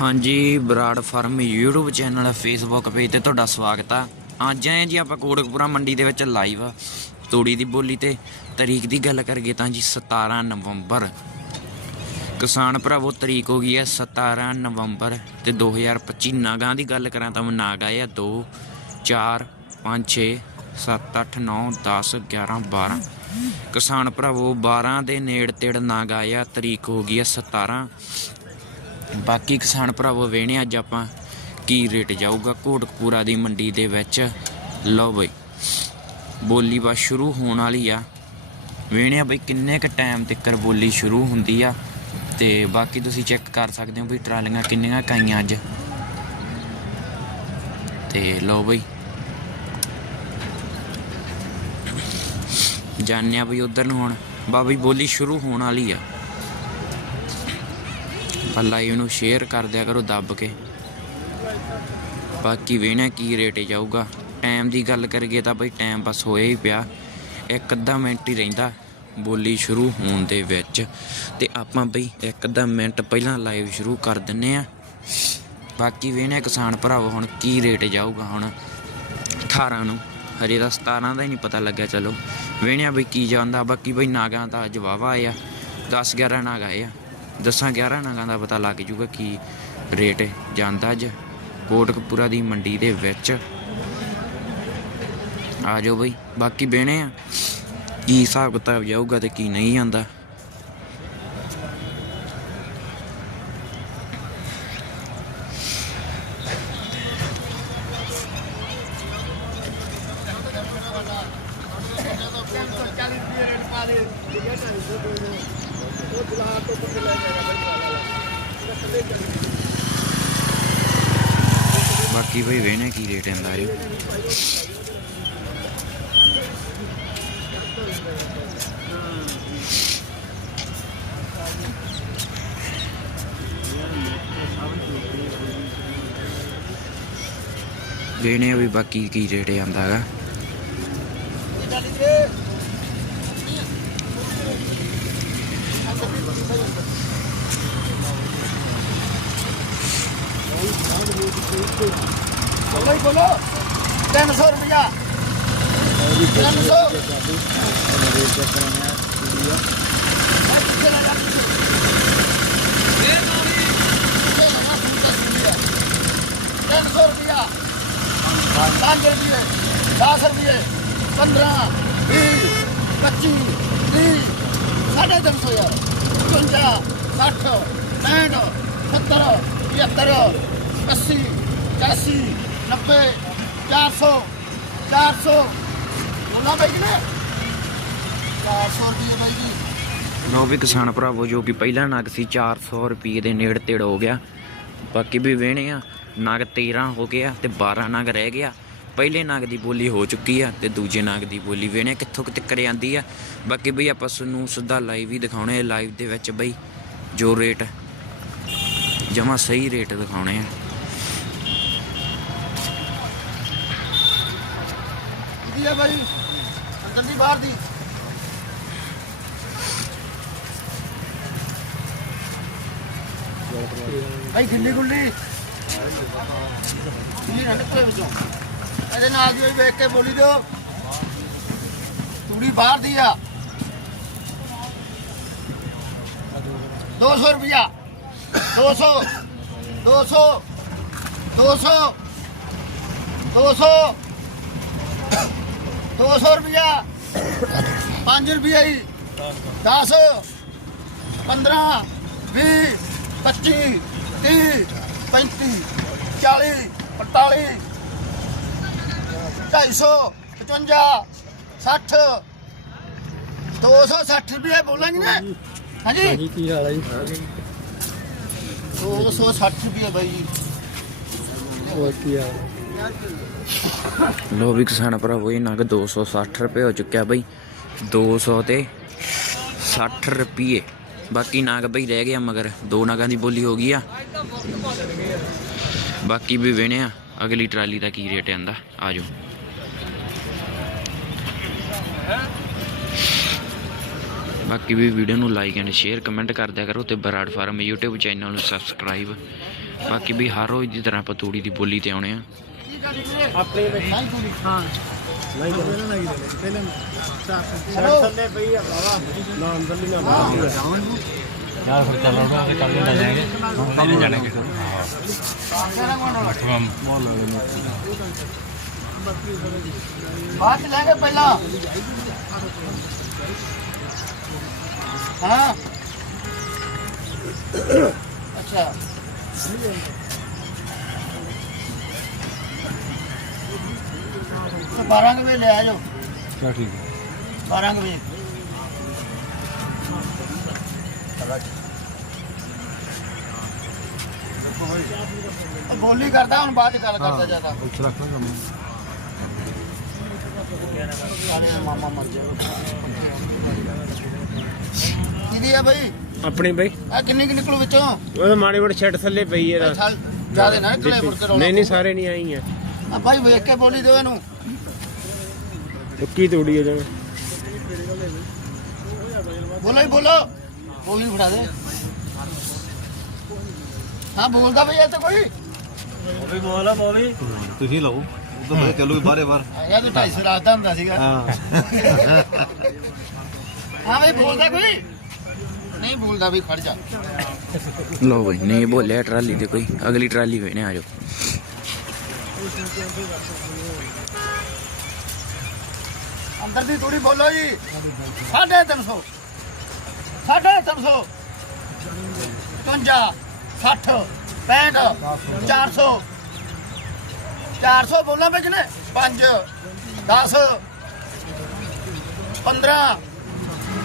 ਹਾਂਜੀ, Brar farm YouTube channel, Facebook page ਤੇ ਤੁਹਾਡਾ ਸਵਾਗਤ ਆ। ਅੱਜ ਆਏ ਜੀ ਆਪਾਂ ਕੋਟਕਪੂਰਾ ਮੰਡੀ ਦੇ ਵਿੱਚ ਲਾਈਵ ਆ ਤੋੜੀ ਦੀ ਬੋਲੀ ਤੇ। ਤਰੀਕ ਦੀ ਗੱਲ ਕਰੀਏ ਤਾਂ ਜੀ 17 ਨਵੰਬਰ। ਕਿਸਾਨ ਭਰਾਵੋ, ਤਰੀਕ ਹੋ ਗਈ ਹੈ 17 ਨਵੰਬਰ ਤੇ 2025 ਨਾਗਾਂ ਦੀ ਗੱਲ ਕਰਾਂ ਤਾਂ ਨਾਗ ਆਏ ਆ 2 4 5 6 7 8 9 10 11 12 ਕਿਸਾਨ ਭਰਾਵੋ 12 ਦੇ ਨੇੜ ਤੇੜ ਨਾਗ ਆਏ ਤਰੀਕ ਹੋ ਗਈ ਹੈ 17 ਬਾਕੀ ਕਿਸਾਨ ਭਰਾਵੋ ਵੇਣੇ ਅੱਜ ਆਪਾਂ ਕੀ ਰੇਟ ਜਾਊਗਾ ਕੋਟਕਪੂਰਾ ਦੀ ਮੰਡੀ ਦੇ ਵਿੱਚ। ਲਓ ਬਈ, ਬੋਲੀ ਬਸ ਸ਼ੁਰੂ ਹੋਣ ਵਾਲੀ ਆ। ਵੇਣੇ ਬਈ ਕਿੰਨੇ ਕ ਟਾਈਮ ਤੱਕ ਬੋਲੀ ਸ਼ੁਰੂ ਹੁੰਦੀ ਆ। ਤੇ ਬਾਕੀ ਤੁਸੀਂ ਚੈੱਕ ਕਰ ਸਕਦੇ ਹੋ ਵੀ ਟਰਾਲੀਆਂ ਕਿੰਨੀਆਂ ਕਾਈਆਂ ਅੱਜ। ਤੇ ਲਓ ਬਈ ਜਾਣਿਆ ਬਈ ਉਧਰ ਨੂੰ ਹੁਣ। ਬਾਬੀ ਬੋਲੀ ਸ਼ੁਰੂ ਹੋਣ ਵਾਲੀ ਆ। ਪਰ ਲਾਈਵ ਨੂੰ ਸ਼ੇਅਰ ਕਰ ਦਿਆ ਕਰੋ ਦੱਬ ਕੇ। ਬਾਕੀ ਵੇਣਾ ਕੀ ਰੇਟ ਜਾਊਗਾ। ਟਾਈਮ ਦੀ ਗੱਲ ਕਰੀਏ ਤਾਂ ਬਈ ਟਾਈਮ ਬਸ ਹੋਇਆ ਹੀ ਪਿਆ। ਇੱਕ ਅੱਧਾ ਮਿੰਟ ਹੀ ਰਹਿੰਦਾ ਬੋਲੀ ਸ਼ੁਰੂ ਹੋਣ ਦੇ ਵਿੱਚ। ਤੇ ਆਪਾਂ ਬਈ ਇੱਕ ਅੱਧਾ ਮਿੰਟ ਪਹਿਲਾਂ ਲਾਈਵ ਸ਼ੁਰੂ ਕਰ ਦਿੰਨੇ ਆ ਬਾਕੀ ਵੇਣੇ ਕਿਸਾਨ ਭਰਾਵੋ, ਹੁਣ ਕੀ ਰੇਟ ਜਾਊਗਾ ਹੁਣ। 18 ਨੂੰ। ਹਜੇ ਤਾਂ 17 ਦਾ ਹੀ ਨਹੀਂ ਪਤਾ ਲੱਗਿਆ, ਚਲੋ। ਵੇਣਿਆ ਬਈ ਕੀ ਜਾਂਦਾ। ਬਾਕੀ ਬਈ ਨਾਗਾਂ ਦਾ ਜਵਾਬ ਆਇਆ। 10 11 ਨਾਗ ਆਏ ਆ। 10 11 ਨਗਾਂ ਦਾ ਪਤਾ ਲੱਗ ਜੂਗਾ ਕੀ ਰੇਟ ਜਾਂਦਾ ਅੱਜ ਕੋਟਕਪੂਰਾ ਦੀ ਮੰਡੀ ਦੇ ਵਿੱਚ। ਆ ਜਾਓ ਬਈ, ਬਾਕੀ ਬਹਿਣੇ ਆ। ਕੀ ਹਿਸਾਬ ਕਿਤਾਬ ਜਾਊਗਾ ਤੇ ਕੀ ਨਹੀਂ ਜਾਂਦਾ ਬਾਕੀ ਬਈ ਵੇਣੇ ਕੀ ਰੇਟ ਆਂਦਾ ਰੇ ਵੇਣੇ ਵੀ ਬਾਕੀ ਕੀ ਰੇਟ ਆਂਦਾ ਹੈਗਾ। ਬੋਲੋ ਹੀ ਬੋਲੋ 300 ਰੁਪਇਆ 300 300 ਰੁਪਇਆ 5 ਰੁਪਏ 10 ਰੁਪਏ 15 20 25 30 ਸਾਢੇ ਤਿੰਨ ਸੌ ਯਾਰ 55 60 65 70 75 80 85 90 400 400 ਉਹਨਾਂ ਬਾਈ ਨੇ 400 ਰੁਪਏ ਬਾਈ ਜੀ ਲੋ ਵੀ ਕਿਸਾਨ ਭਰਾਵੋ, ਜੋ ਕਿ ਪਹਿਲਾ ਨਗ ਸੀ 400 ਰੁਪਏ ਦੇ ਨੇੜੇ ਤੇੜ ਹੋ ਗਿਆ। ਬਾਕੀ ਵੀ ਵੇਣੇ ਆ। ਨਗ 13 ਹੋ ਗਿਆ ਤੇ 12 ਨਗ ਰਹਿ ਗਿਆ। ਪਹਿਲੇ ਨਾਗ ਦੀ ਬੋਲੀ ਹੋ ਚੁੱਕੀ ਆ ਤੇ ਦੂਜੇ ਨਾਗ ਦੀ ਬੋਲੀ ਵੇਣੇ ਕਿੱਥੋਂ ਕਿਤੇ ਕਰ ਆਂਦੀ ਆ। ਬਾਕੀ ਬਈ ਆਪਾਂ ਨੂੰ ਸਿੱਧਾ ਲਾਈਵ ਹੀ ਦਿਖਾਉਣੇ ਆ। ਲਾਈਵ ਦੇ ਵਿੱਚ ਬਈ ਜੋ ਰੇਟ ਜਮਾ ਸਹੀ ਰੇਟ ਦਿਖਾਉਣੇ ਆ। ਦੀ ਆ ਬਾਈ? ਅੰਦਰ ਦੀ ਬਾਹਰ ਦੀ। ਭਾਈ ਗਿੱਲੀ ਗੁੱਲੀ ਇਹ ਨਾ ਨਿਕਲੇ ਵਿੱਚੋਂ ਇਹਦੇ ਨਾਲ ਦੀ ਵੇਖ ਕੇ ਬੋਲੀ ਦਿਓ ਤੂੜੀ ਬਾਹਰ ਦੀ ਆ 200 ਰੁਪਿਆ 200 200 200 200 200 ਰੁਪਿਆ 5 ਰੁਪਿਆ ਹੀ 10 15 20 25 30 35 40 45 250 55 60 260 ਰੁਪਏ ਬੋਲਾਂਗੇ ਨਾ? ਹਾਂਜੀ? ਕੀ ਹਾਲ ਹੈ ਜੀ? 260 ਰੁਪਏ ਬਾਈ ਜੀ। ਹੋਰ ਕੀ ਹਾਲ ਲੋ ਵੀ ਕਿਸਾਨ ਭਰਾਵੋ ਇਹ ਨਗ 260 ਰੁਪਏ ਹੋ ਚੁੱਕਿਆ ਬਈ। 200 ਤੇ 60 ਰੁਪਏ। ਬਾਕੀ ਨਾਗ ਬਈ ਰਹਿ ਗਿਆ ਮਗਰ ਦੋ ਨਾਗਾਂ ਦੀ ਬੋਲੀ ਹੋ ਗਈ ਆ। ਬਾਕੀ ਵੀ ਵੇਣੇ ਆ। ਅਗਲੀ ਟਰਾਲੀ ਦਾ ਕੀ ਰੇਟ ਆਂਦਾ? ਆਜੋ। ਬਾਕੀ ਵੀ ਵੀਡੀਓ ਨੂੰ ਲਾਈਕ ਐਂਡ ਸ਼ੇਅਰ ਕਮੈਂਟ ਕਰ ਦਿਆ ਕਰੋ ਤੇ ਬਰਾੜ ਫਾਰਮ YouTube ਚੈਨਲ ਨੂੰ ਸਬਸਕ੍ਰਾਈਬ ਬਾਕੀ ਵੀ ਹਰ ਰੋਜ਼ ਦੀ ਤਰ੍ਹਾਂ ਆਪਾਂ ਤੂੜੀ ਦੀ ਬੋਲੀ ਤੇ ਆਉਣੇ ਆ। ਆਪਣੇ ਨਹੀਂ ਤੂੜੀ ਹਾਂ। ਨਹੀਂ ਪਹਿਲਾਂ ਨਹੀਂ ਦੇ ਪਹਿਲਾਂ ਚਲੋ ਥੱਲੇ ਪਈ ਆ ਬਾਵਾ ਨਾ ਅੰਦਰ ਨਹੀਂ ਨਾ ਬਾਹਰ। ਯਾਰ ਫਿਰ ਕੱਲ ਲੈ ਜਾਏਗੇ। ਕੱਲ ਨੂੰ ਜਾਣਗੇ ਲੈਂਗੇ ਪਹਿਲਾਂ। ਹਾਂ। ਅੱਛਾ। ਤੇ 12 ਕੁ ਵਜੇ ਲੈ ਆ ਜਾਓ ਚਲ ਠੀਕ ਹੈ। 12 ਕੁ ਵਜੇ। ਇਹ ਬੋਲੀ ਕਰਦਾ ਹੁਣ ਬਾਅਦ ਚ ਗੱਲ ਕਰਦਾ ਜ਼ਿਆਦਾ। ਉੱਥੇ ਰੱਖ ਲਾਂ ਕੰਮ। ਸਾਰੇ ਮਾਮਾ ਮਰ ਜਾਵੇ ਕਿਹਦੀ ਆ ਬਈ? ਆਪਣੀ ਬਈ। ਆ ਕਿੰਨੀ ਕਿ ਨਿਕਲੂ ਵਿੱਚੋਂ? ਉਹ ਤਾਂ ਮਾੜੀ ਮੋਟੀ ਛੱਡ ਥੱਲੇ ਪਈ ਹੈ ਜਿਆਦੇ ਨਾ ਮੁੜ ਕੇ ਨਹੀਂ ਨਹੀਂ ਸਾਰੇ ਨਹੀਂ ਆਈ ਹੈ ਆ ਭਾਈ ਵੇਖ ਕੇ ਬੋਲੀ ਦਿਓ ਇਹਨੂੰ। ਉੱਕੀ ਤੂੜੀ ਹੈ ਜਿਵੇਂ ਬੋਲੋ ਹੀ ਬੋਲੋ। ਬੋਲੀ ਫੜਾ ਦੇ। ਹਾਂ ਬੋਲਦਾ ਭਈ ਤਾਂ ਕੋਈ। ਵੀ ਬੋਲਾ ਬੋਲੀ। ਤੁਸੀਂ ਲਓ। ਉਹ ਤਾਂ ਚੱਲੋ ਬਾਰੇ ਬਾਰ ਆਇਆ ਤੂੰ 250 ਰਾਤ ਦਾ ਹੁੰਦਾ ਸੀਗਾ। ਹਾਂ। ਹਾਂ ਭਈ ਬੋਲਦਾ ਕੋਈ? ਨਹੀਂ ਬੋਲਦਾ ਵੀ ਖੜ ਜਾ। ਲੋ ਬਈ ਨਹੀਂ ਬੋਲਿਆ ਟਰਾਲੀ ਤੇ ਕੋਈ। ਅਗਲੀ ਟਰਾਲੀ ਵੇਣੇ ਆ ਜਾਓ। ਅੰਦਰ ਦੀ ਥੋੜੀ ਬੋਲੋ ਜੀ। ਸਾਢੇ ਤਿੰਨ ਸੌ ਸਾਢੇ ਤਿੰਨ ਸੌ। 55 60 65 400 400 ਬੋਲਣਾ ਵਿੱਚ ਨੇ 5 10 15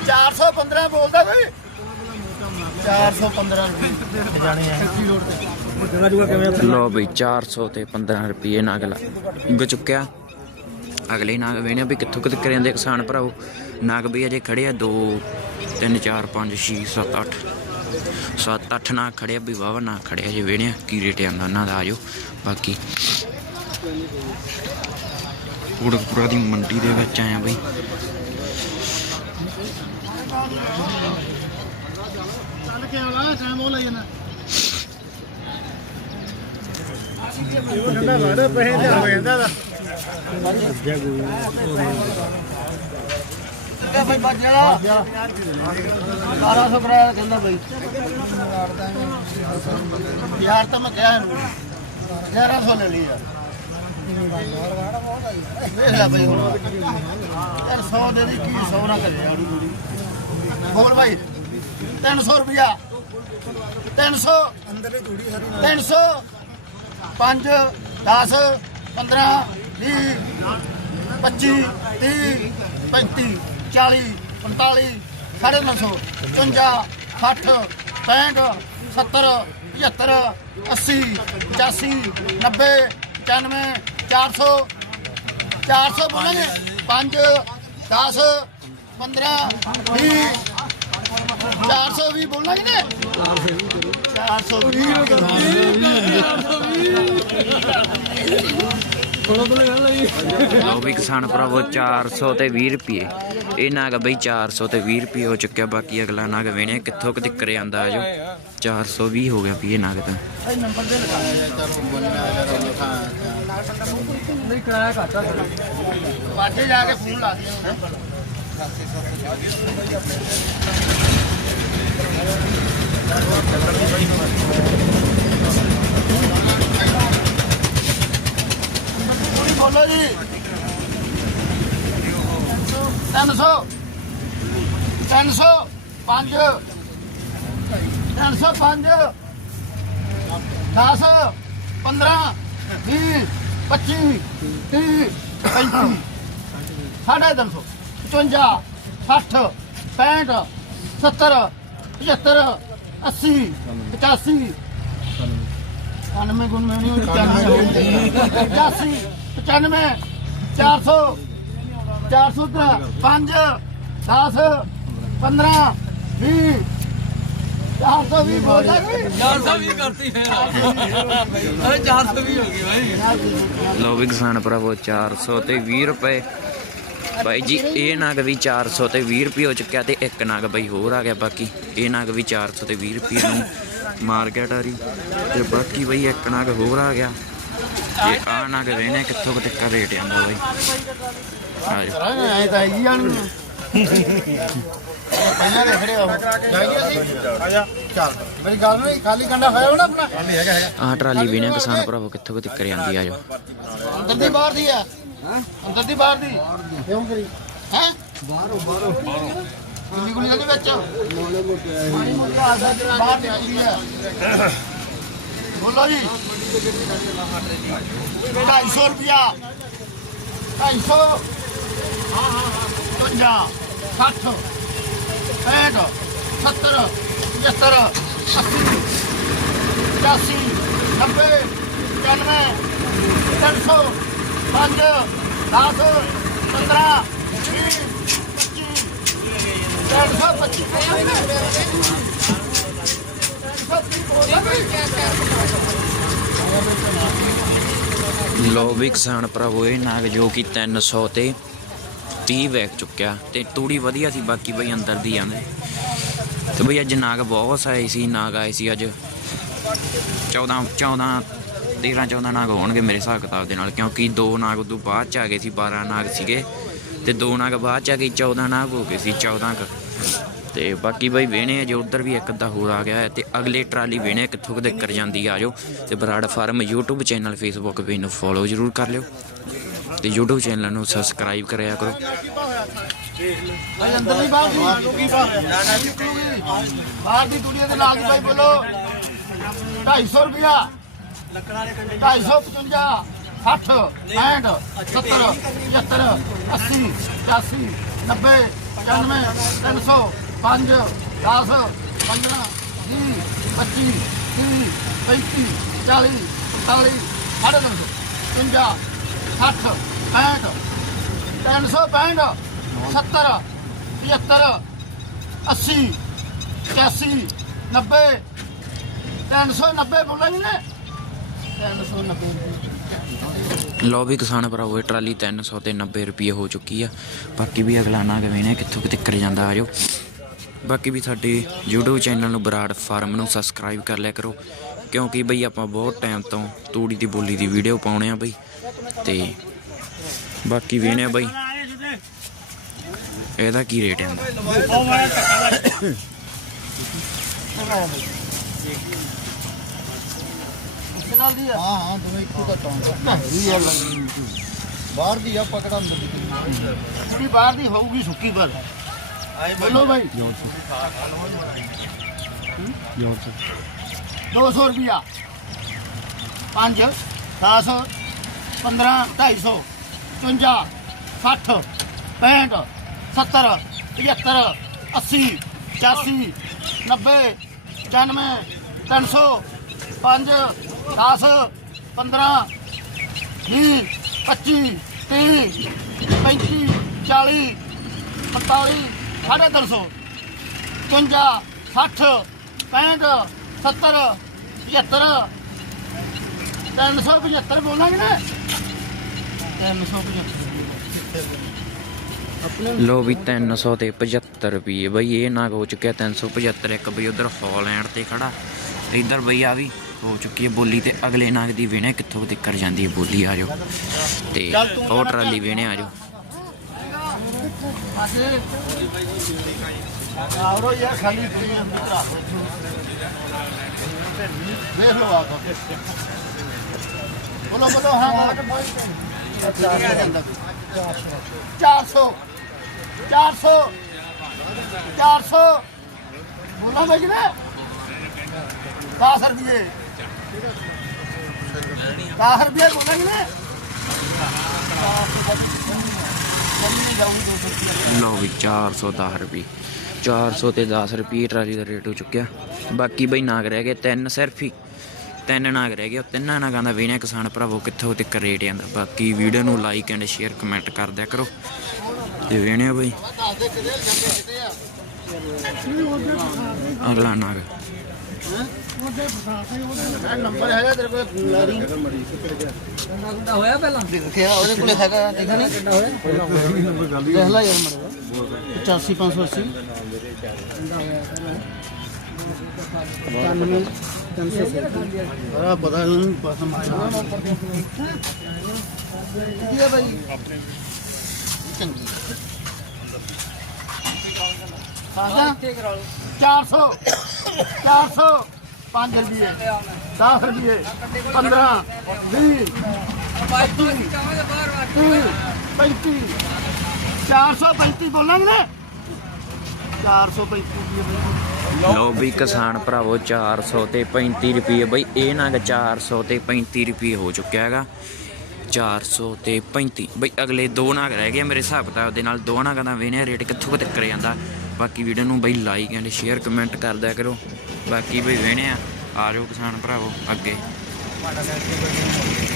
415 ਬੋਲਦਾ ਕੋਈ 415 ਰੁਪਏ। ਜਾਣੇ ਆ। ਲੋ ਬਈ 400 ਤੇ 15 ਰੁਪਏ ਨਾਗ ਚੁੱਕਿਆ। ਅਗਲੇ ਨਾਗ ਵੇਣੇ ਵੀ ਕਿੱਥੋਂ ਕਿੱਥੇ ਕਰਿਆਂਦੇ ਕਿਸਾਨ ਭਰਾਓ। ਨਾਗ ਵੀ ਅਜੇ ਖੜੇ ਆ 2 3 4 5 6 7 8 7 8 ਨਾਗ ਖੜੇ ਆ ਵੀ ਵਾਵਾ ਨਾਗ ਖੜੇ ਆ ਜੇ ਵੇਣੇ ਆ ਕੀ ਰੇਟ ਆਂਦਾ ਉਹਨਾਂ ਦਾ ਆਜੋ ਬਾਕੀ ਕੋੜਕਪੁਰਾ ਦੀ ਮੰਡੀ ਦੇ ਵਿੱਚ ਆਇਆ ਬਈ। ਚੱਲ ਕੇ ਆਵਾ ਟਾਈਮ ਉਹ ਲਈ ਜਾਣਾ। ਠੰਡਾ ਲੱਗਦਾ ਪੈਸੇ ਤੇ ਹੋ ਜਾਂਦਾ ਦਾ। ਕਿਆ ਬਈ ਬੱਜ ਜਿਹੜਾ 1200 ਕਰਾਇਆ ਕਹਿੰਦਾ ਬਈ। ਯਾਰ ਤਾਂ ਮੈਂ ਕਿਹਾ ਇਹਨੂੰ 1100 ਲੈ ਲਈ ਯਾਰ। ਵੇਖ ਲੈ ਬਈ ਹੁਣ। ਯਾਰ 100 ਦੇ ਦੀ ਕੀ 100 ਨਾ ਕਰੇ ਆੜੀ ਦੂੜੀ ਬੋਲ ਭਾਈ 300 ਰੁਪਿਆ 300 ਅੰਦਰਲੀ ਦੂੜੀ ਸਾਰੀ 300 5 10 15 20 25 30 35 40 45 ਸਾਢੇ ਨੌ ਸੌ 55 60 65 70 75 80 85 90 95 400 400 ਬੋਲਾਂਗੇ। 5 10 15 20 420 ਬੋਲਾਂਗੇ ਨੇ। 420 ਲੋ ਵੀ ਕਿਸਾਨ ਭਰਾਵੋ 400 ਤੇ 20 ਰੁਪਏ। ਇਹ ਨਾਗ ਬਈ 400 ਤੇ 20 ਰੁਪਏ ਹੋ ਚੁੱਕਿਆ ਬਾਕੀ ਅਗਲਾ ਨਾਗ ਵੇਣੇ ਕਿੱਥੋਂ ਕਿ ਦਿੱਕਰੇ ਆਂਦਾ ਆਜੋ 420 ਹੋ ਗਿਆ ਵੀ ਇਹ ਨਾਗ ਤਾਂ। ਜਾ ਕੇ ਫੋਨ ਲਾ ਦਿਓ। ਬੋਲੋ ਜੀ। 300 300 5 305 10 15 20 25 30 35 ਸਾਢੇ ਤਿੰਨ ਸੌ। 55 60 65 70 75 80 85 99 ਗੁਣ ਮੈਂ ਨਹੀਂ 85 95 400 400 5 10 15 20 420 ਬੋਲਦਾ ਕੋਈ 420 ਕਰਤੀ ਫੇਰ। ਅਰੇ 420 ਹੋ ਗਈ ਭਾਈ ਲੋ ਵੀ ਕਿਸਾਨ ਭਰਾਵੋ 400 ਤੇ 20 ਰੁਪਏ। ਬਾਈ ਜੀ ਇਹ ਨਗ ਵੀ 400 ਤੇ 20 ਰੁਪਏ ਹੋ ਚੁੱਕਿਆ ਤੇ ਇੱਕ ਨਗ ਬਈ ਹੋਰ ਆ ਗਿਆ ਬਾਕੀ। ਇਹ ਨਗ ਵੀ 400 ਤੇ 20 ਰੁਪਏ ਨੂੰ ਮਾਰਕੀਟ ਆ ਰਹੀ ਤੇ ਬਾਕੀ ਬਈ ਇੱਕ ਨਾਗ ਹੋਰ ਆ ਗਿਆ। ਤੇ ਆ ਨਾਗ ਵੇਨੇ ਕਿੱਥੋਂ ਕੁ ਤੱਕ ਰੇਟ ਆਂਦਾ ਬਈ ਆ ਜਾਓ ਐ ਤਾਂ ਹੈਗੀ ਜਾਣ ਪਹਿਲਾਂ ਦੇ ਖੜੇ ਹੋ ਜਾਈਏ ਅਸੀਂ ਆ ਜਾ। ਚੱਲ ਮੇਰੀ ਗੱਲ ਨਹੀਂ ਖਾਲੀ ਕੰਡਾ ਹੋਇਆ ਹੋਣਾ ਆਪਣਾ ਖਾਲੀ ਹੈਗਾ ਹੈਗਾ ਆਹ ਟਰਾਲੀ ਵੇਨੇ ਕਿਸਾਨ ਭਰਾਵੋ, ਕਿੱਥੋਂ ਕੁ ਤੱਕ ਆਂਦੀ ਆ ਜਾਓ ਅੰਦਰ ਦੀ ਬਾਹਰ ਦੀ ਆ। ਅੰਦਰ ਦੀ ਬਾਹਰ ਦੀ। ਕਿਉਂ ਕਰੀ? ਹੈ? ਬਾਹਰੋਂ ਬਾਹਰੋਂ ਕਿੰਨੀ ਗੁਲੀ ਦੇ ਵਿੱਚ? ਮੋਲੇ ਮੋਟੇ ਬਾਹਰ ਦੀ ਆਈ ਬੋਲੋ ਜੀ। 250 ਰੁਪਿਆ 250 ਪੰਜਾਹ 60 65 70 75 80 85 90 95 ਤਿੰਨ ਸੌ, ਪੰਜ 10 15 20 25 ਤਿੰਨ ਸੌ, ਪੱਚੀ। ਲੋ ਵੀ ਕਿਸਾਨ ਭਰਾਵੋ ਇਹ ਨਾਗ ਜੋ ਕਿ 300 ਤੇ 30 ਵੇਚ ਚੁੱਕਿਆ ਤੇ ਤੂੜੀ ਵਧੀਆ ਸੀ ਬਾਕੀ ਬਈ ਅੰਦਰ ਦੀ ਆਂਦੇ ਤੇ ਬਈ ਅੱਜ ਨਾਗ ਬਹੁਤ ਆਏ ਸੀ ਨਾਗ ਆਏ ਸੀ ਅੱਜ 14 14 13 14 ਨਾਗ ਹੋਣਗੇ ਮੇਰੇ ਹਿਸਾਬ ਕਿਤਾਬ ਦੇ ਨਾਲ ਕਿਉਂਕਿ ਦੋ ਨਾਗ ਉਦੋਂ ਬਾਅਦ ਚ ਆ ਗਏ ਸੀ 12 ਨਾਗ ਸੀਗੇ ਤੇ ਦੋ ਨਾਗ ਬਾਅਦ ਚ ਆ ਗਏ 14 ਨਾਗ ਹੋ ਗਏ ਸੀ 14 ਕ ਤੇ ਬਾਕੀ ਬਈ ਵੇਣੇ ਅਜੇ ਉਧਰ ਵੀ ਇੱਕ ਅੱਧਾ ਹੋਰ ਆ ਗਿਆ ਹੈ ਤੇ ਅਗਲੇ ਟਰਾਲੀ ਵੇਣੇ ਕਿੱਥੋਂ ਕੁ ਕਰ ਜਾਂਦੀ ਆ ਜਾਓ ਤੇ Brar farm YouTube channel Facebook page ਨੂੰ ਫੋਲੋ ਜ਼ਰੂਰ ਕਰ ਲਿਓ। ਤੇ YouTube ਚੈਨਲ ਨੂੰ ਸਬਸਕ੍ਰਾਈਬ ਕਰਿਆ ਕਰੋ। ਅੰਦਰ ਨਹੀਂ ਬਾਹਰ ਦੀ। ਬਾਹਰ ਦੀ ਦੁਨੀਆ ਦੇ ਲਾਗ ਭਾਈ ਬੋਲੋ। 250 ਰੁਪਿਆ 255 60 65 70 75 80 85 90 95 300 5 10 15 20 25 30 35 40 45 ਸਾਢੇ ਤਿੰਨ ਸੌ 50 60 65 365 70 75 80 85 90 390 ਬੋਲਾ ਜੀ ਨੇ 390 ਲੋ ਵੀ ਕਿਸਾਨ ਭਰਾਓ ਇਹ ਟਰਾਲੀ 300 ਤੇ 90 ਰੁਪਏ ਹੋ ਚੁੱਕੀ ਆ। ਬਾਕੀ ਵੀ ਅਗਲਾ ਨਾਗ ਵੇਣੇ ਕਿੱਥੋਂ ਕਿਤੇ ਕਰ ਜਾਂਦਾ ਆ ਜਾਓ। ਬਾਕੀ ਵੀ ਸਾਡੇ YouTube ਚੈਨਲ ਨੂੰ ਬਰਾੜ ਫਾਰਮ ਨੂੰ ਸਬਸਕ੍ਰਾਈਬ ਕਰ ਲਿਆ ਕਰੋ, ਕਿਉਂਕਿ ਬਈ ਆਪਾਂ ਬਹੁਤ ਟਾਈਮ ਤੋਂ ਤੂੜੀ ਦੀ ਬੋਲੀ ਦੀ ਵੀਡੀਓ ਪਾਉਣੇ ਆ ਬਈ, ਤੇ ਬਾਕੀ ਵੇਣੇ ਬਈ, ਇਹਦਾ ਕੀ ਰੇਟ ਹੈ ਹਾਂ ਹਾਂ ਦੋਵੇਂ ਇੱਕੋ ਦਾ ਟੌਂਗਾ ਹੈਗੀ ਬਾਹਰ ਦੀ ਆ, ਪਕੜਾ ਅੰਦਰ ਬਾਹਰ ਦੀ ਹੋਊਗੀ ਸੁੱਕੀ ਪਰ ਬੋਲੋ ਭਾਈ 200 ਰੁਪਿਆ 5 10 15 250 55 60 65 70 75 80 85 90 95 300 5 10 15 20 25 30 35 40 45 ਸਾਢੇ ਤਿੰਨ ਸੌ 55 60 65 70 75 375 ਬੋਲਾਂਗੇ ਨਾ 375 ਲੋ ਵੀ 300 ਤੇ 75 ਰੁਪਏ ਬਈ ਇਹ ਨਾਗ ਹੋ ਚੁੱਕਿਆ 375 ਇੱਕ ਬਈ ਉਧਰ ਹਾਲੈਂਡ ਤੇ ਖੜਾ। ਇਧਰ ਬਈ ਆ ਵੀ ਹੋ ਚੁੱਕੀ ਹੈ ਬੋਲੀ ਤੇ ਅਗਲੇ ਨਾਗ ਦੀ ਵੇਣੇ ਕਿੱਥੋਂ ਤੱਕ ਜਾਂਦੀ ਹੈ ਬੋਲੀ ਆ ਜਾਓ। ਤੇ ਉਹ ਟਰਾਲੀ ਵੇਣੇ ਆ ਜਾਓ। ਆਵਰੋ ਯਾਰ ਖਾਲੀ ਦੁਨੀਆ ਅੰਦਰ ਰੱਖ ਦੇਖ ਲਓ ਆ ਕੇ ਬੋਲੋ ਬੋਲੋ, ਹਾਂ ਅੱਛਾ 400 400 400 ਬੋਲਾਂ ਬਈ ਨਾ 10 ਰੁਪਏ 10 ਰੁਪਏ ਬੋਲਾਂਗੇ ਨਾ ਲੋ ਵੀ 410 ਰੁਪਏ। 400 ਤੇ 10 ਰੁਪਏ ਟਰਾਲੀ ਦਾ ਰੇਟ ਹੋ ਚੁੱਕਿਆ। ਬਾਕੀ ਬਈ ਨਾਗ ਰਹਿ ਗਏ ਤਿੰਨ ਸਿਰਫ ਹੀ। ਤਿੰਨ ਨਾਗ ਰਹਿ ਗਏ। ਉਹ ਤਿੰਨਾਂ ਨਾਗਾਂ ਦਾ ਵੇਣੇ ਕਿਸਾਨ ਭਰਾਵੋ, ਕਿੱਥੋਂ ਤੱਕ ਰੇਟ ਆਂਦਾ ਬਾਕੀ ਵੀਡੀਓ ਨੂੰ ਲਾਈਕ ਐਂਡ ਸ਼ੇਅਰ ਕਮੈਂਟ ਕਰ ਦਿਆ ਕਰੋ। ਤੇ ਵੇਣੇ ਬਈ। ਅਗਲਾ ਨਾਗ। ਨੰਬਰ ਹੈਗਾ ਤੇਰੇ ਕੋਲ ਫੋਨ ਦਾ ਹੋਇਆ ਪਹਿਲਾਂ ਦੇਖਿਆ ਉਹਦੇ ਕੋਲ ਹੈਗਾ ਦੇਖਿਆ ਨਹੀਂ ਕਿੰਨਾ ਹੋਇਆ ਦੇਖ ਲੈ ਯਾਰ ਮੜਾ 85580 ਆ ਪਤਾ ਨਹੀਂ ਬਸ ਮਾਇਆ ਕੀ ਹੈ ਭਾਈ ਚੰਗੀ ਖਾਸਾ 400 400 5 ਰੁਪਏ। 10 ਰੁਪਏ। 15 20 35 435 ਬੋਲਾਂਗੇ 435 ਲੋ ਵੀ ਕਿਸਾਨ ਭਰਾਵੋ 400 ਤੇ 35 ਰੁਪਏ। ਬਈ ਇਹ ਨਗ 400 ਤੇ 35 ਰੁਪਏ ਹੋ ਚੁੱਕਿਆ ਹੈਗਾ। 400 ਤੇ 35 ਬਈ ਅਗਲੇ ਦੋ ਨਾਗ ਰਹਿ ਗਏ ਮੇਰੇ ਹਿਸਾਬ ਕਿਤਾਬ ਦੇ ਨਾਲ। ਦੋ ਨਾਗਾਂ ਦਾ ਵੇਨੇ ਰੇਟ ਕਿੱਥੋਂ ਤੱਕ ਜਾਂਦਾ। ਬਾਕੀ ਵੀਡੀਓ ਨੂੰ ਬਈ ਲਾਈਕ ਐਂਡ ਸ਼ੇਅਰ ਕਮੈਂਟ ਕਰ ਦਿਆ ਕਰੋ। ਬਾਕੀ ਬਈ ਵੇਨੇ ਆ। ਆ ਜਾਓ ਕਿਸਾਨ ਭਰਾਵੋ ਅੱਗੇ।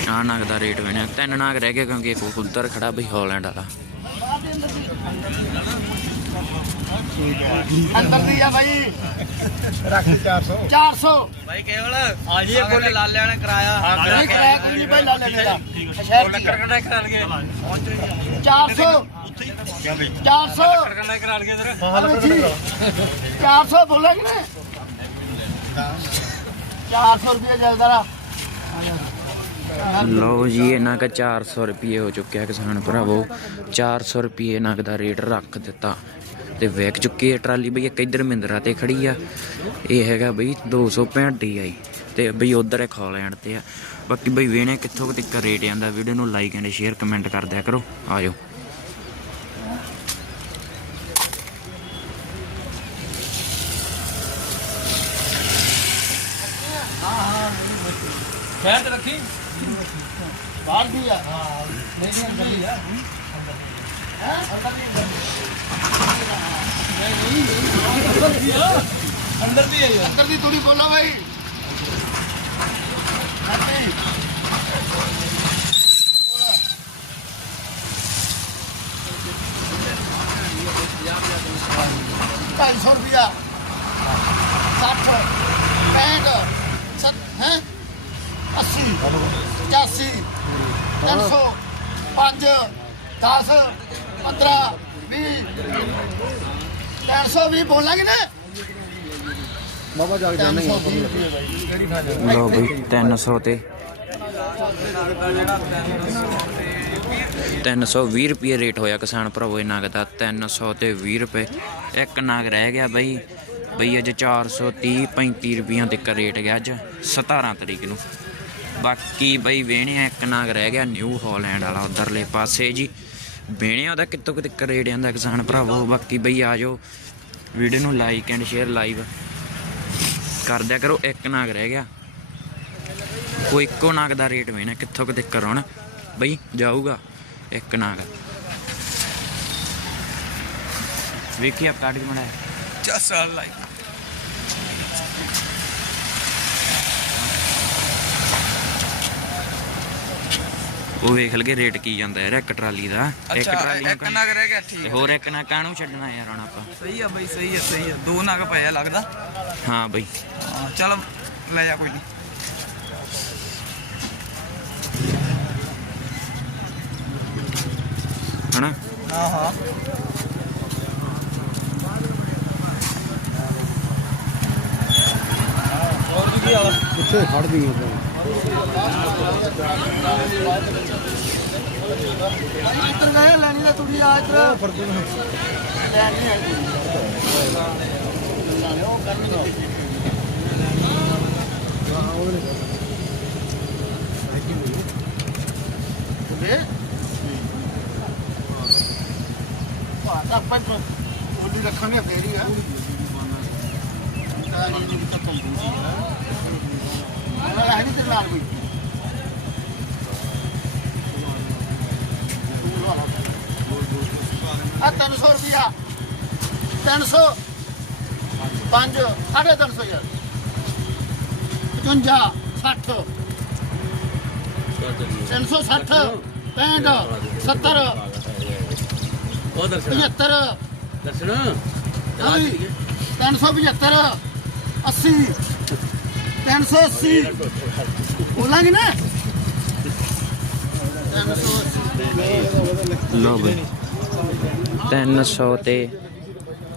ਆ ਨਗ ਦਾ ਰੇਟ ਵੇਨੇ ਤਿੰਨ ਨਗ ਰਹਿ ਗਏ ਕਿਉਂਕਿ ਇੱਕ ਕੁੱਤਰ ਖੜਾ ਬਈ ਹਾਲੈਂਡ ਵਾਲਾ। ਅੰਦਰ ਦੀ ਆ ਭਾਈ ਰੱਖ 400 400 ਭਾਈ ਕੇਵਲ ਆ ਜੀ ਬੋਲੇ। ਲਾਲੇ ਵਾਲੇ ਕਰਾਇਆ। ਨਹੀਂ ਕਰਾਇਆ ਕੋਈ ਨਹੀਂ ਭਾਈ ਲਾ ਲੈਣੇ ਦਾ ਸ਼ਹਿਰ ਦੀ ਟੱਕਰ ਕੰਡਾ ਕਰਾ ਲਗੇ 400 400 ਕੰਡਾ ਕਰਾ ਲਗੇ ਜੀ 400 ਬੋਲਾਂਗੇ। ਨਾ 400 ਰੁਪਏ ਜਲਦਾਰਾ ਲਓ ਜੀ, ਇਹਨਾਂ ਦਾ 400 ਰੁਪਏ ਹੋ ਚੁੱਕਿਆ ਕਿਸਾਨ ਭਰਾਵੋ। 400 ਰੁਪਏ ਨਗ ਦਾ ਰੇਟ ਰੱਖ ਦਿੱਤਾ। ਤੇ ਵੇਖ ਚੁੱਕੀ ਹੈ ਟਰਾਲੀ ਬਈ, ਇੱਕ ਇੱਧਰ ਮਹਿੰਦਰਾ ਤੇ ਖੜੀ ਆ। ਇਹ ਹੈਗਾ ਬਈ 265 DI ਤੇ ਬਈ ਉਧਰ ਇੱਕ ਹਾਲੈਂਡ ਤੇ ਆ। ਬਾਕੀ ਬਈ ਵੇਣੇ ਕਿੱਥੋਂ ਕੁ ਤੱਕ ਰੇਟ ਆਂਦਾ। ਵੀਡੀਓ ਨੂੰ ਲਾਈਕ ਐਂਡ ਸ਼ੇਅਰ ਕਮੈਂਟ ਕਰ ਦਿਆ ਕਰੋ। ਆਜੋ। ਖੈਰ ਤੇ ਰੱਖੀ ਬਾਹਰ ਦੀ ਆ ਨਹੀਂ ਨਹੀਂ ਅੰਦਰ ਹੀ ਆ ਅੰਦਰ ਦੀ ਆਈ ਅੰਦਰ ਦੀ ਤੂੜੀ ਬੋਲੋ ਭਾਈ ਹਾਂਜੀ ਢਾਈ ਸੌ ਰੁਪਿਆ 60 65 ਸੱਤ ਹੈ 80 85 300 5 10 15 20 320 ਬੋਲਾਂਗੇ ਨਾ? ਬਾਬਾ ਜਾ ਕੇ ਜਾਣੇ ਬਈ 300 ਤੇ। 320 ਰੁਪਏ ਰੇਟ ਹੋਇਆ ਕਿਸਾਨ ਭਰਾਵੋ ਇਹ ਨਗ ਦਾ। 300 ਤੇ 20 ਰੁਪਏ। ਇੱਕ ਨਗ ਰਹਿ ਗਿਆ ਬਈ। ਬਈ ਅੱਜ 430 35 ਰੁਪਈਆਂ ਤੱਕ ਰੇਟ ਗਿਆ ਅੱਜ 17 ਤਰੀਕ ਨੂੰ। ਬਾਕੀ ਬਈ ਵੇਣਿਆ ਇੱਕ ਨਗ ਰਹਿ ਗਿਆ ਨਿਊ ਹਾਲੈਂਡ ਵਾਲਾ ਉਧਰਲੇ ਪਾਸੇ ਜੀ। ਵੇਣਿਆ ਦਾ ਕਿੱਥੋਂ ਕਿਤੱਕ ਰੇਟ ਆਂਦਾ ਕਿਸਾਨ ਭਰਾਵੋ? ਬਾਕੀ ਬਈ ਆ ਜਾਓ ਵੀਡੀਓ ਨੂੰ ਲਾਈਕ ਐਂਡ ਸ਼ੇਅਰ ਲਾਈਵ ਕਰ ਦਿਆ ਕਰੋ, ਇੱਕ ਨਾਗ ਰਹਿ ਗਿਆ। ਕੋਈ ਇੱਕੋ ਨਾਗ ਦਾ ਰੇਟ ਵੇਣਾ, ਕਿੱਥੋਂ ਕਿਤੇ ਕਰਉਣ ਬਈ ਜਾਊਗਾ, ਇੱਕ ਨਾਗ। ਵੇਖੀ ਆਪ ਕਾਰਡ ਬਣਾਇਆ ਚੱਸ ਸਾਲ ਲਾਈ ਉਹ ਵੇਖ ਲਗੇ ਰੇਟ ਕੀ ਜਾਂਦਾ ਯਾਰ ਇੱਕ ਟਰਾਲੀ ਦਾ। ਇੱਕ ਟਰਾਲੀ ਇੱਕ ਨਗ ਰਹਿ ਗਿਆ ਤੇ ਠੀਕ ਹੋਰ ਇੱਕ ਨਾ ਕਾਹਨੂੰ ਛੱਡਣਾ ਯਾਰ ਹੁਣ ਆਪਾਂ? ਸਹੀ ਆ ਬਈ ਸਹੀ ਆ ਸਹੀ ਆ। ਦੋ ਨਗ ਪਏ ਆ ਲੱਗਦਾ। ਹਾਂ ਬਈ। ਹਾਂ ਚੱਲ ਲੈ ਜਾ ਕੋਈ ਨਹੀਂ ਹਨਾ? ਹਾਂ ਹਾਂ। ਹੋਰ ਵੀ ਆ? ਕਿੱਥੇ ਖੜਦੀ ਹੈ ਇੱਧਰ ਗਏ ਲੈਣੀ ਦਾ ਤੂੜੀ ਆ ਇੱਧਰ ਫ਼ਰਕ ਲੈਣੀ ਹੈ ਵੇ ਤਾਂ ਪੰਜ ਬੁੱਢੀ ਰੱਖਾਂਗੇ ਫੇਰ ਹੀ ਆ ਤਾਂ ਇਹ ਨਹੀਂ ਤਾਂ ਪੰਪ ਸੀ ਹੈ ਨਹੀਂ ਤੇ ਨਾਲ ਕੋਈ। ਆ 300 ਰੁਪਿਆ 300 5 ਸਾਢੇ 300 ਯਾਰ। 55 60 360 65 70 ਉਹ ਦਰਸ਼ਨ। 75 ਦਰਸ਼ਨ 375 80 380 ਬੋਲਾਂਗੇ ਨਾ। 380 ਲਓ ਬਈ। 300 ਤੇ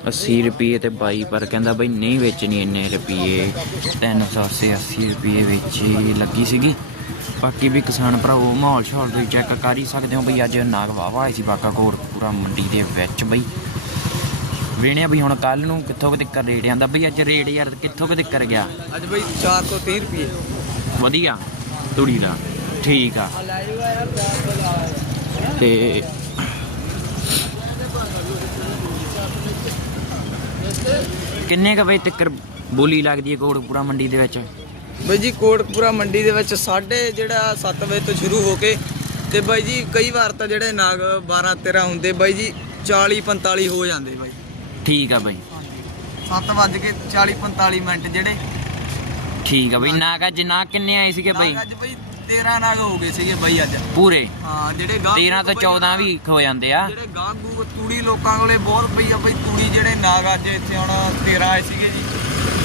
80 ਰੁਪਏ ਤੇ 22 ਪਰ ਕਹਿੰਦਾ ਬਈ ਨਹੀਂ ਵੇਚਣੀ ਇੰਨੇ ਰੁਪਏ। 380 80 ਰੁਪਏ ਵਿੱਚ ਲੱਗੀ ਸੀਗੀ। ਬਾਕੀ ਵੀ ਕਿਸਾਨ ਭਰਾਵੋ ਮਾਹੌਲ ਸ਼ੌਲ ਤੁਸੀਂ ਚੈੱਕ ਕਰ ਹੀ ਸਕਦੇ ਹੋ ਬਈ ਅੱਜ ਨਾਗ ਵਾਵਾ ਆਈ ਸੀ ਬਾਕਾ ਕੋਟਪੂਰਾ ਮੰਡੀ ਦੇ ਵਿੱਚ ਬਈ। ਵੇਣਿਆ ਵੀ ਹੁਣ ਕੱਲ ਨੂੰ ਕਿੱਥੋਂ ਕਿਤੇ ਕਰ ਰੇਟ ਆਂਦਾ ਬਈ ਅੱਜ ਰੇਟ ਯਾਰ ਕਿੱਥੋਂ ਕਿਤੇ ਕਰ ਗਿਆ? ਅੱਜ ਬਈ 430 ਰੁਪਏ। ਵਧੀਆ ਤੁੜੀ ਦਾ। ਠੀਕ ਆ। ਤੇ ਕਿੰਨੇ ਕ ਵਜੇ ਤੱਕ ਬੋਲੀ ਲੱਗਦੀ ਹੈ ਕੋਟਪੂਰਾ ਮੰਡੀ ਦੇ ਵਿੱਚ? ਬਈ ਜੀ ਕੋਟਕਪੂਰਾ ਮੰਡੀ ਦੇ ਵਿੱਚ ਸਾਢੇ ਜਿਹੜਾ 7 ਵਜੇ ਤੋਂ ਸ਼ੁਰੂ ਹੋ ਕੇ ਤੇ ਬਾਈ ਜੀ ਕਈ ਵਾਰ ਤਾਂ ਜਿਹੜੇ ਨਾਗ 12 13 ਹੁੰਦੇ ਬਾਈ ਜੀ 40 45 ਹੋ ਜਾਂਦੇ ਬਾਈ। ਠੀਕ ਆ ਬਈ। 7 ਵੱਜ ਕੇ 40 45 ਮਿੰਟ ਜਿਹੜੇ ਠੀਕ ਆ ਬਈ ਨਾਗ ਅੱਜ ਨਾ ਕਿੰਨੇ ਆਏ ਸੀਗੇ ਬਈ? ਨਾਗ ਅੱਜ ਬਈ 13 ਨਾਗ ਹੋ ਗਏ ਸੀਗੇ ਬਾਈ ਅੱਜ। ਪੂਰੇ? ਹਾਂ ਜਿਹੜੇ ਗਾਹ 13 ਤੋਂ 14 ਵੀ ਹੋ ਜਾਂਦੇ ਆ। ਜਿਹੜੇ ਗਾਹ ਗੂ ਤੂੜੀ ਲੋਕਾਂ ਕੋਲੇ ਬਹੁਤ ਪਈ ਆ ਬਈ ਤੂੜੀ ਜਿਹੜੇ ਨਾਗ ਅੱਜ ਇੱਥੇ ਹੁਣ 13 ਆਏ ਸੀਗੇ ਜੀ।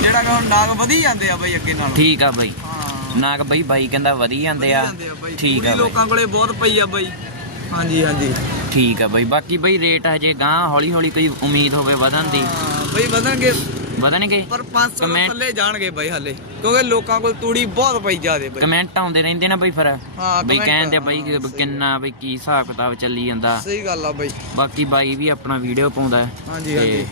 ਜਿਹੜਾ ਕਿ ਹੁਣ ਨਾਗ ਵਧੀ ਜਾਂਦੇ ਆ ਬਈ ਅੱਗੇ ਨਾਲੋਂ। ਠੀਕ ਆ ਬਈ। ਹਾਂ। ਨਾਗ ਬਈ ਬਾਈ ਕਹਿੰਦਾ ਵਧੀ ਜਾਂਦੇ ਆ। ਠੀਕ ਆ ਬਈ। ਲੋਕਾਂ ਕੋਲੇ ਬਹੁਤ ਪਈ ਆ ਬਈ। ਹਾਂਜੀ ਹਾਂਜੀ। ਠੀਕ ਆ ਬਈ। ਬਾਕੀ ਬਈ ਰੇਟ ਹਜੇ ਗਾਂ ਹੌਲੀ ਹੌਲੀ ਕੋਈ ਉਮੀਦ ਹੋਵੇ ਵਧਣ ਦੀ। ਬਈ ਵਧਣਗੇ। ਵਧਣਗੇ? ਪਰ 500 ਤੋਂ ਕਮੈਂਟ- ਥੱਲੇ ਜਾਣਗੇ ਬਾਈ ਹਾਲੇ। ਕਿਉਂਕਿ ਲੋਕਾਂ ਕੋਲ ਤੂੜੀ ਬਹੁਤ ਪਈ ਜਾਦੇ ਬਾਈ। ਕਮੈਂਟ ਆਉਂਦੇ ਰਹਿੰਦੇ ਨਾ ਬਈ ਫਿਰ। ਹਾਂ, ਬਈ comment, ਕਹਿੰਦੇ ਬਈ ਕਿ ਹਾਂ, ਕਿੰਨਾ ਬਈ ਕੀ ਹਿਸਾਬ ਕਿਤਾਬ ਚੱਲੀ ਜਾਂਦਾ। ਸਹੀ ਗੱਲ ਆ ਬਾਈ। ਬਾਕੀ ਬਾਈ ਵੀ ਆਪਣਾ ਵੀਡੀਓ ਪਾਉਂਦਾ ਹੈ। ਹਾਂਜੀ ਤੇ ਹਾਂਜੀ।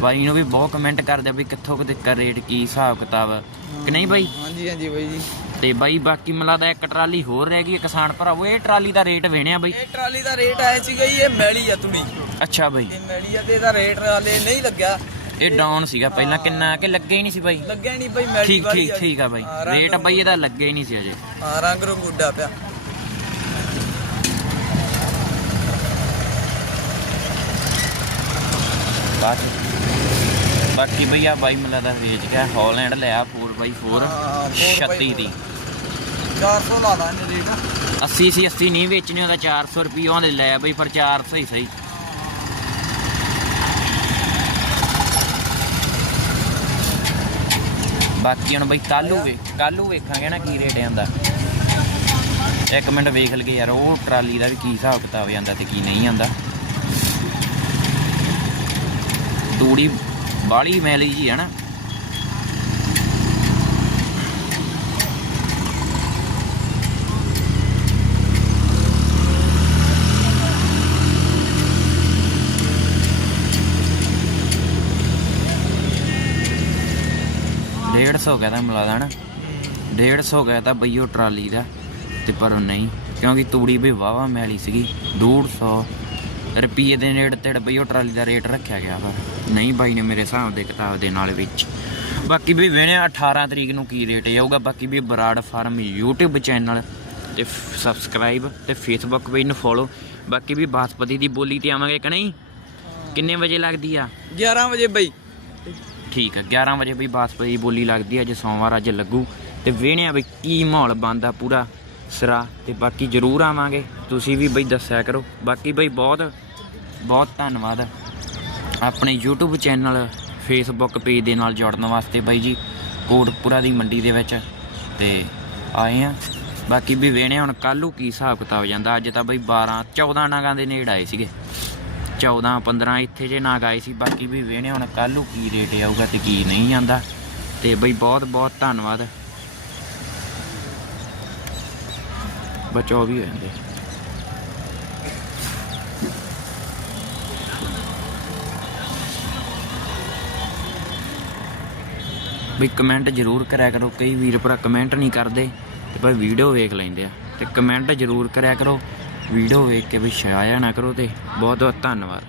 ਬਾਈ ਨੂੰ ਵੀ ਬਹੁਤ ਕਮੈਂਟ ਕਰਦੇ ਆ ਬਈ ਕਿੱਥੋਂ ਕਿਤੇ ਕਰ ਰੇਟ ਕੀ ਹਿਸਾਬ ਕਿਤਾਬ। ਕਿ ਨਹੀਂ ਬਾਈ? ਹਾਂਜੀ ਹਾਂਜੀ ਬਾਈ ਜੀ। ਤੇ ਬਾਈ ਬਾਕੀ ਮਿਲਾ ਦਾ ਇੱਕ ਟਰਾਲੀ ਹੋਰ ਰਹਿ ਗਈ ਹੈ ਕਿਸਾਨ ਭਰਾਵੋ ਇਹ ਟਰਾਲੀ ਦਾ ਰੇਟ ਵੇਣਿਆ ਬਈ? ਇਹ ਟਰਾਲੀ ਦਾ ਰੇਟ ਆਇਆ ਸੀਗਾ ਜੀ ਇਹ ਮੈਲੀ ਆ ਤੂੜੀ। ਅੱਛਾ ਬਾਈ। ਇਹ ਮੈਲੀ ਆ ਤੇ ਇਹਦਾ ਰੇਟ ਹਾਲੇ ਨਹੀਂ ਲੱਗਿਆ। ਇਹ ਡਾਊਨ ਸੀਗਾ ਪਹਿਲਾਂ ਕਿੰਨਾ ਕਿ ਲੱਗੇ ਹੀ ਨਹੀਂ ਸੀ ਬਾਈ ਲੱਗਿਆ ਨਹੀਂ ਬਾਈ ਮੈਲੀ ਠੀਕ ਵਾਲੀ ਠੀਕ ਠੀਕ ਆ ਬਾਈ ਹਾਂ, ਰੰਗ ਰੇਟ ਬਾਈ ਇਹਦਾ ਲੱਗੇ ਹੀ ਨਹੀਂ ਸੀ ਅਜੇ। ਹਾਂ ਰੰਗ ਰੰਗ ਉੱਡਾ ਪਿਆ। ਬਾਕੀ ਬਾਕੀ ਬਈ ਆ ਬਾਈ ਮਿਲਾ ਦਾ ਵੇਚ ਗਿਆ ਹਾਲੈਂਡ ਲਿਆ 4x4 ਹਾਂ, 4x4 36 ਦੀ। 400 ਲਾ ਦਾਂਗੇ ਰੇਟ 80 ਸੀ 80 ਨਹੀਂ ਵੇਚਣੀ ਉਹਦਾ 400 ਰੁਪਏ ਉਹਦੇ ਲੈ ਬਈ ਪਰ 400 ਹੀ ਸਹੀ। ਬਾਕੀ ਹੁਣ ਬਈ ਕੱਲੂ ਵੇ ਕੱਲੂ ਵੇਖਾਂਗੇ ਨਾ ਕੀ ਰੇਟ ਆਂਦਾ ਇੱਕ ਮਿੰਟ ਵੇਖ ਲਈਏ ਯਾਰ, ਉਹ ਟਰਾਲੀ ਦਾ ਵੀ ਕੀ ਹਿਸਾਬ ਕਿਤਾਬ ਜਾਂਦਾ ਤੇ ਕੀ ਨਹੀਂ ਆਂਦਾ ਤੂੜੀ ਬਾਲੀ ਮੈਲੀ ਜੀ ਹੈ ਨਾ। ਡੇਢ ਸੌ ਕਹਿੰਦਾ ਮਿਲਾ ਨਾ ਡੇਢ ਸੌ ਕਹਿੰਦਾ ਬਈ ਉਹ ਟਰਾਲੀ ਦਾ, ਤੇ ਪਰ ਉਹ ਨਹੀਂ, ਕਿਉਂਕਿ ਤੂੜੀ ਵੀ ਵਾਵਾ ਮੈਲੀ ਸੀਗੀ 150 ਰੁਪਏ ਦੇ ਨੇੜੇ ਤੇੜ ਬਈ ਉਹ ਟਰਾਲੀ ਦਾ ਰੇਟ ਰੱਖਿਆ ਗਿਆ ਪਰ ਨਹੀਂ ਬਾਈ ਨੇ ਮੇਰੇ ਹਿਸਾਬ ਦੇ ਕਿਤਾਬ ਦੇ ਨਾਲ ਵਿੱਚ। ਬਾਕੀ ਵੀ ਵੇਣੇ 18 ਤਰੀਕ ਨੂੰ ਕੀ ਰੇਟ ਜਾਊਗਾ, ਬਾਕੀ ਵੀ ਬਰਾੜ ਫਾਰਮ YouTube ਚੈਨਲ ਤੇ ਸਬਸਕ੍ਰਾਈਬ ਤੇ ਫੇਸਬੁੱਕ ਪੇਜ ਨੂੰ ਫੋਲੋ ਬਾਕੀ ਵੀ ਬਾਸਪਤੀ ਦੀ ਬੋਲੀ ਤੇ ਆਵਾਂਗੇ ਕਿ ਨਹੀਂ? ਕਿੰਨੇ ਵਜੇ ਲੱਗਦੀ ਆ? 11 ਵਜੇ ਬਈ। ਠੀਕ ਆ। 11 ਵਜੇ ਬਈ ਬਾਸਪਤੀ ਬੋਲੀ ਲੱਗਦੀ ਆ, ਅੱਜ ਸੋਮਵਾਰ, ਅੱਜ ਲੱਗੂ। ਤੇ ਵੇਹਣਿਆ ਬਈ ਕੀ ਮਾਹੌਲ ਬੰਦਾ ਪੂਰਾ ਸਰਾ, ਤੇ ਬਾਕੀ ਜਰੂਰ ਆਵਾਂਗੇ। ਤੁਸੀਂ ਵੀ ਬਈ ਦੱਸਿਆ ਕਰੋ। ਬਾਕੀ ਬਈ ਬਹੁਤ ਬਹੁਤ ਧੰਨਵਾਦ ਆਪਣੇ YouTube ਚੈਨਲ, Facebook ਪੇਜ ਦੇ ਨਾਲ ਜੁੜਨ ਵਾਸਤੇ ਬਾਈ ਜੀ, ਕੋਟਪੁਰਾ ਦੀ ਮੰਡੀ ਦੇ ਵਿੱਚ। ਤੇ ਆਏ ਆ। ਬਾਕੀ ਵੀ ਵੇਹਣੇ ਹੁਣ ਕੱਲੂ ਕੀ ਹਿਸਾਬ ਕਿਤਾਬ ਜਾਂਦਾ? ਅੱਜ ਤਾਂ ਬਈ 12 14 ਨਾਗਾਂ ਦੇ ਨੇੜ ਆਏ ਸੀਗੇ। 14 15 ਇੱਥੇ ਜੇ ਨਾ ਆਏ ਸੀ, ਬਾਕੀ ਵੀ ਵੇਹਣੇ ਹੁਣ ਨੂੰ ਕੀ ਰੇਟ ਆਊਗਾ ਤੇ ਕੀ ਨਹੀਂ ਜਾਂਦਾ। ਤੇ ਬਈ ਬਹੁਤ ਬਹੁਤ ਧੰਨਵਾਦ। ਬਚੋ ਵੀ ਹੋ ਜਾਂਦੇ। ਵੀ ਕਮੈਂਟ ਜ਼ਰੂਰ ਕਰਿਆ ਕਰੋ, ਕਈ ਵੀਰ ਭਰਾ ਕਮੈਂਟ ਨਹੀਂ ਕਰਦੇ, ਤੇ ਭਾਈ ਵੀਡੀਓ ਵੇਖ ਲੈਂਦੇ ਆ। ਤੇ ਕਮੈਂਟ ਜ਼ਰੂਰ ਕਰਿਆ ਕਰੋ। ਵੀਡੀਓ ਵੇਖ ਕੇ ਵੀ ਸ਼ਾਇਆ ਨਾ ਕਰੋ ਤੇ ਬਹੁਤ ਬਹੁਤ ਧੰਨਵਾਦ।